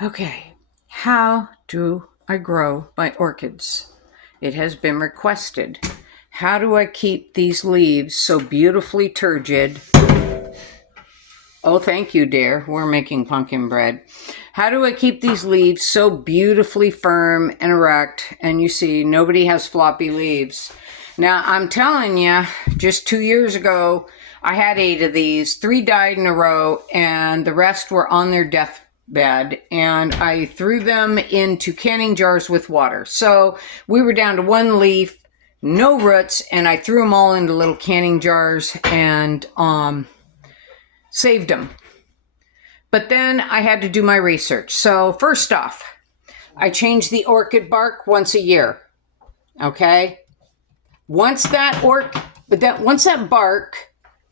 Okay, how do I grow my orchids? It has been requested. How do I keep these leaves so beautifully turgid? Oh, thank you, dear. We're making pumpkin bread. How do I keep these leaves so beautifully firm and erect? And you see, nobody has floppy leaves. Now, I'm telling you, just 2 years ago, I had 8 of these. 3 died in a row, and the rest were on their deathbed. And I threw them into canning jars with water. So we were down to 1 leaf, no roots, and I threw them all into little canning jars and saved them. But then I had to do my research. So first off, I change the orchid bark once a year. Okay? Once that bark,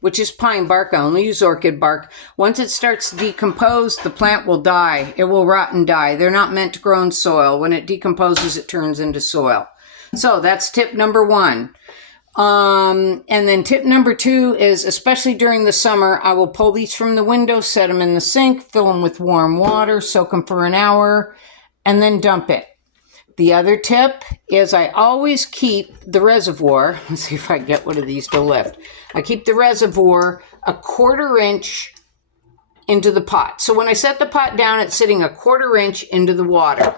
which is pine bark, I only use orchid bark, once it starts to decompose, the plant will die. It will rot and die. They're not meant to grow in soil. When it decomposes, it turns into soil. So that's tip number 1. And then tip number 2 is, especially during the summer, I will pull these from the window, set them in the sink, fill them with warm water, soak them for an hour, and then dump it. The other tip is I always keep the reservoir. Let's see if I can get one of these to lift. I keep the reservoir a 1/4 inch into the pot. So when I set the pot down, it's sitting a 1/4 inch into the water.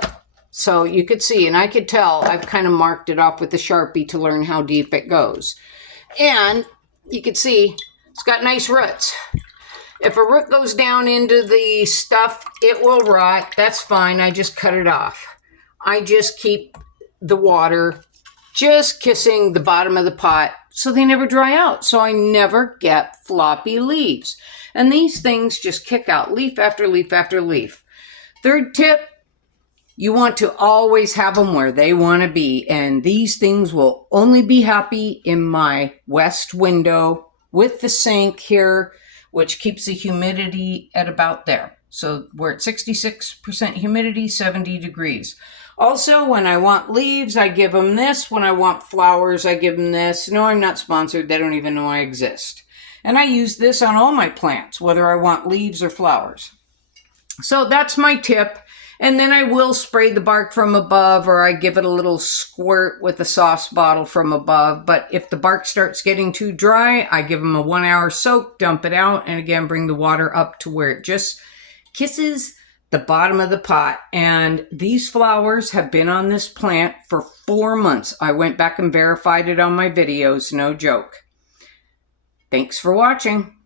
So you could see, and I could tell, I've kind of marked it off with a Sharpie to learn how deep it goes. And you could see it's got nice roots. If a root goes down into the stuff, it will rot. That's fine. I just cut it off. I just keep the water just kissing the bottom of the pot so they never dry out. So I never get floppy leaves. And these things just kick out leaf after leaf after leaf. Third tip, you want to always have them where they want to be. And these things will only be happy in my west window with the sink here, which keeps the humidity at about there. So we're at 66% humidity, 70 degrees. Also, when I want leaves, I give them this. When I want flowers, I give them this. No, I'm not sponsored. They don't even know I exist. And I use this on all my plants, whether I want leaves or flowers. So that's my tip. And then I will spray the bark from above, or I give it a little squirt with a sauce bottle from above. But if the bark starts getting too dry, I give them a 1 hour soak, dump it out, and again, bring the water up to where it just kisses the bottom of the pot. And these flowers have been on this plant for 4 months. I went back and verified it on my videos, no joke. Thanks for watching.